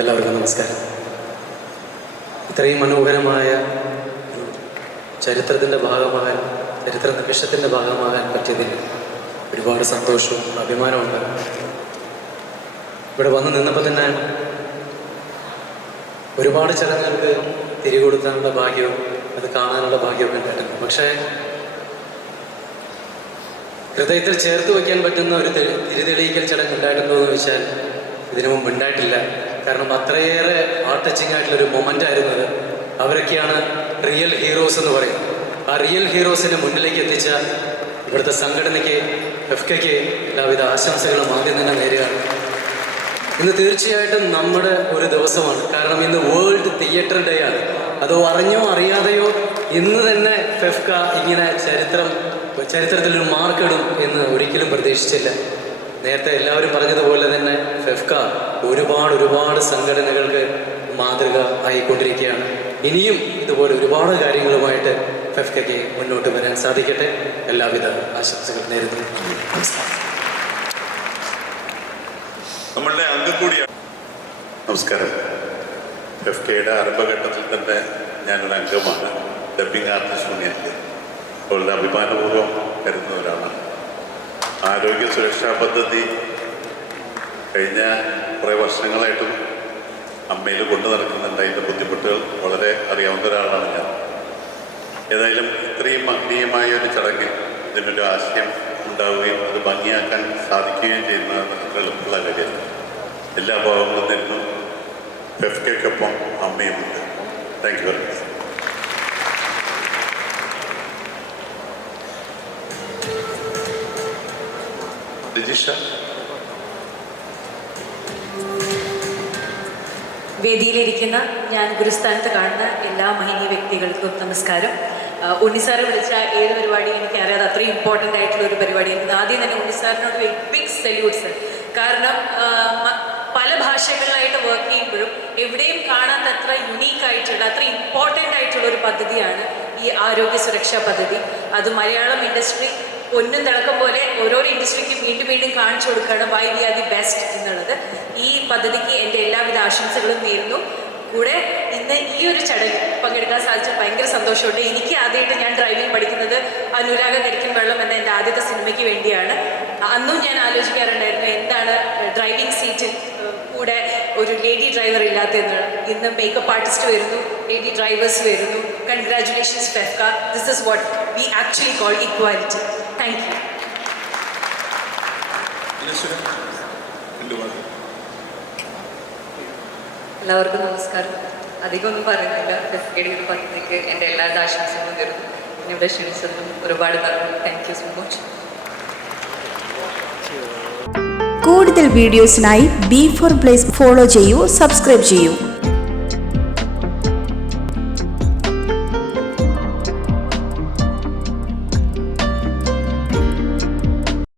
എല്ലാവർക്കും നമസ്കാരം. ഇത്രയും മനോഹരമായ ചരിത്രത്തിൻ്റെ ഭാഗമാകാൻ, ചരിത്ര നിമിഷത്തിൻ്റെ ഭാഗമാകാൻ പറ്റിയതിൽ ഒരുപാട് സന്തോഷവും അഭിമാനമുണ്ട്. ഇവിടെ വന്ന് നിന്നപ്പോൾ തന്നെ ഒരുപാട് ചടങ്ങുകൾക്ക് തിരികൊടുക്കാനുള്ള ഭാഗ്യവും അത് കാണാനുള്ള ഭാഗ്യവും ഉണ്ടായിട്ടുണ്ട്. പക്ഷേ ഹൃദയത്തിൽ ചേർത്ത് വയ്ക്കാൻ പറ്റുന്ന ഒരു തിരിതെളിയിക്കൽ ചടങ്ങ് ഉണ്ടായിട്ടുണ്ടോ എന്ന് ചോദിച്ചാൽ ഇതിനു മുമ്പ് ഉണ്ടായിട്ടില്ല. കാരണം അത്രയേറെ ഹാർട്ട് ടച്ചിങ് ആയിട്ടുള്ളൊരു മൊമെൻ്റ് ആയിരുന്നു അത്. അവരൊക്കെയാണ് റിയൽ ഹീറോസ് എന്ന് പറയുന്നത്. ആ റിയൽ ഹീറോസിനെ മുന്നിലേക്ക് എത്തിച്ച ഇവിടുത്തെ സംഘടനയ്ക്ക്, FKയ്ക്ക് എല്ലാവിധ ആശംസകളും ആദ്യം തന്നെ നേരുകയാണ്. ഇന്ന് തീർച്ചയായിട്ടും നമ്മുടെ ഒരു ദിവസമാണ്. കാരണം ഇന്ന് വേൾഡ് തിയേറ്റർ ഡേ ആണ്. അതോ അറിഞ്ഞോ അറിയാതെയോ ഇന്ന് തന്നെ FK ഇങ്ങനെ ചരിത്രത്തിലൊരു മാർക്കിടും എന്ന് ഒരിക്കലും പ്രതീക്ഷിച്ചില്ല. നേരത്തെ എല്ലാവരും പറഞ്ഞതുപോലെ തന്നെ FK ഒരുപാട് സംഘടനകൾക്ക് മാതൃക ആയിക്കൊണ്ടിരിക്കുകയാണ്. ഇനിയും ഇതുപോലെ ഒരുപാട് കാര്യങ്ങളുമായിട്ട് FKയ്ക്ക് മുന്നോട്ട് വരാൻ സാധിക്കട്ടെ. എല്ലാവിധ ആശംസകൾ നേരുന്നു. നമ്മളുടെ അംഗം കൂടിയാണ്. നമസ്കാരം. FKയുടെ ആരംഭഘട്ടത്തിൽ തന്നെ ഞാനൊരു അംഗമാണ്. ഡബ്ബിംഗ് ആർട്ടിസ്റ്റ് യൂണിയനിൽ വളരെ അഭിമാനപൂർവ്വം കരുതുന്നവരാണ്. ആരോഗ്യ സുരക്ഷാ പദ്ധതി കഴിഞ്ഞ കുറേ വർഷങ്ങളായിട്ടും അമ്മയിൽ കൊണ്ടു നടക്കുന്നുണ്ട്. അതിൻ്റെ ബുദ്ധിമുട്ടുകൾ വളരെ അറിയാവുന്ന ഒരാളാണ് ഞാൻ. ഏതായാലും ഇത്രയും മഹനീയമായ ഒരു ചടങ്ങിൽ ഇതിനൊരു ആശയം ഉണ്ടാവുകയും അത് ഭംഗിയാക്കാൻ സാധിക്കുകയും ചെയ്യുന്നതാണ് അത്ര എളുപ്പമുള്ള കാര്യം. എല്ലാ ഭാവങ്ങളും തരുന്നു. FKയ്ക്കൊപ്പം അമ്മയുമുണ്ട്. Thank you very much. Rajisha. വേദിയിലിരിക്കുന്ന ഞാൻ ഗുരുസ്ഥാനത്ത് കാണുന്ന എല്ലാ മഹനീയ വ്യക്തികൾക്കും നമസ്കാരം. ഉണ്ണിസാറ് വിളിച്ച ഏത് പരിപാടി എനിക്കറിയാതെ അത്രയും ഇമ്പോർട്ടൻ്റ് ആയിട്ടുള്ള ഒരു പരിപാടിയായിരുന്നു. ആദ്യം തന്നെ ഉണ്ണിസാറിനോട് ബിഗ് സല്യൂട്ട്സ്. കാരണം പല ഭാഷകളിലായിട്ട് വർക്ക് ചെയ്യുമ്പോഴും എവിടെയും കാണാത്തത്ര യുണീക്കായിട്ടുള്ള, അത്ര ഇമ്പോർട്ടൻ്റ് ആയിട്ടുള്ള ഒരു പദ്ധതിയാണ് ഈ ആരോഗ്യ സുരക്ഷാ പദ്ധതി. അത് മലയാളം ഇൻഡസ്ട്രി ഒന്നും തിളക്കം പോലെ ഓരോരോ ഇൻഡസ്ട്രിക്കും വീണ്ടും കാണിച്ചു കൊടുക്കുകയാണ് why we are the best എന്നുള്ളത്. ഈ പദ്ധതിക്ക് എൻ്റെ എല്ലാവിധ ആശംസകളും നേരുന്നു. കൂടെ ഇന്ന് ഈ ഒരു ചടങ്ങ് പങ്കെടുക്കാൻ സാധിച്ചത് ഭയങ്കര സന്തോഷമുണ്ട്. എനിക്ക് ആദ്യമായിട്ട് ഞാൻ ഡ്രൈവിംഗ് പഠിക്കുന്നത് അനുരാഗ കരിക്കും വെള്ളം എന്ന എൻ്റെ ആദ്യത്തെ സിനിമയ്ക്ക് വേണ്ടിയാണ്. അന്നും ഞാൻ ആലോചിക്കാറുണ്ടായിരുന്നു എന്താണ് ഡ്രൈവിംഗ് സീറ്റിൽ കൂടെ ഒരു ലേഡി ഡ്രൈവർ ഇല്ലാത്തതെന്ന്. ഇന്ന് മേക്കപ്പ് ആർട്ടിസ്റ്റ് വരുന്നു, ലേഡി ഡ്രൈവേഴ്സ് വരുന്നു. Congratulations FK. This is what we actually call equality. Thank you. എല്ലാവർക്കും നമസ്കാരം. അധികമൊന്നും പറയുന്നില്ല. FKയുടെ ഒരു പദ്ധതിക്ക് എൻ്റെ എല്ലാവരുടെ ആശംസകളും തരുന്നു. പിന്നെ ഇവിടെ ക്ഷണിച്ചതും ഒരുപാട് നന്ദി. Thank you so much. കൂടുതൽ വീഡിയോസിനായി B4 Place ഫോളോ ചെയ്യൂ, സബ്സ്ക്രൈബ് ചെയ്യൂ.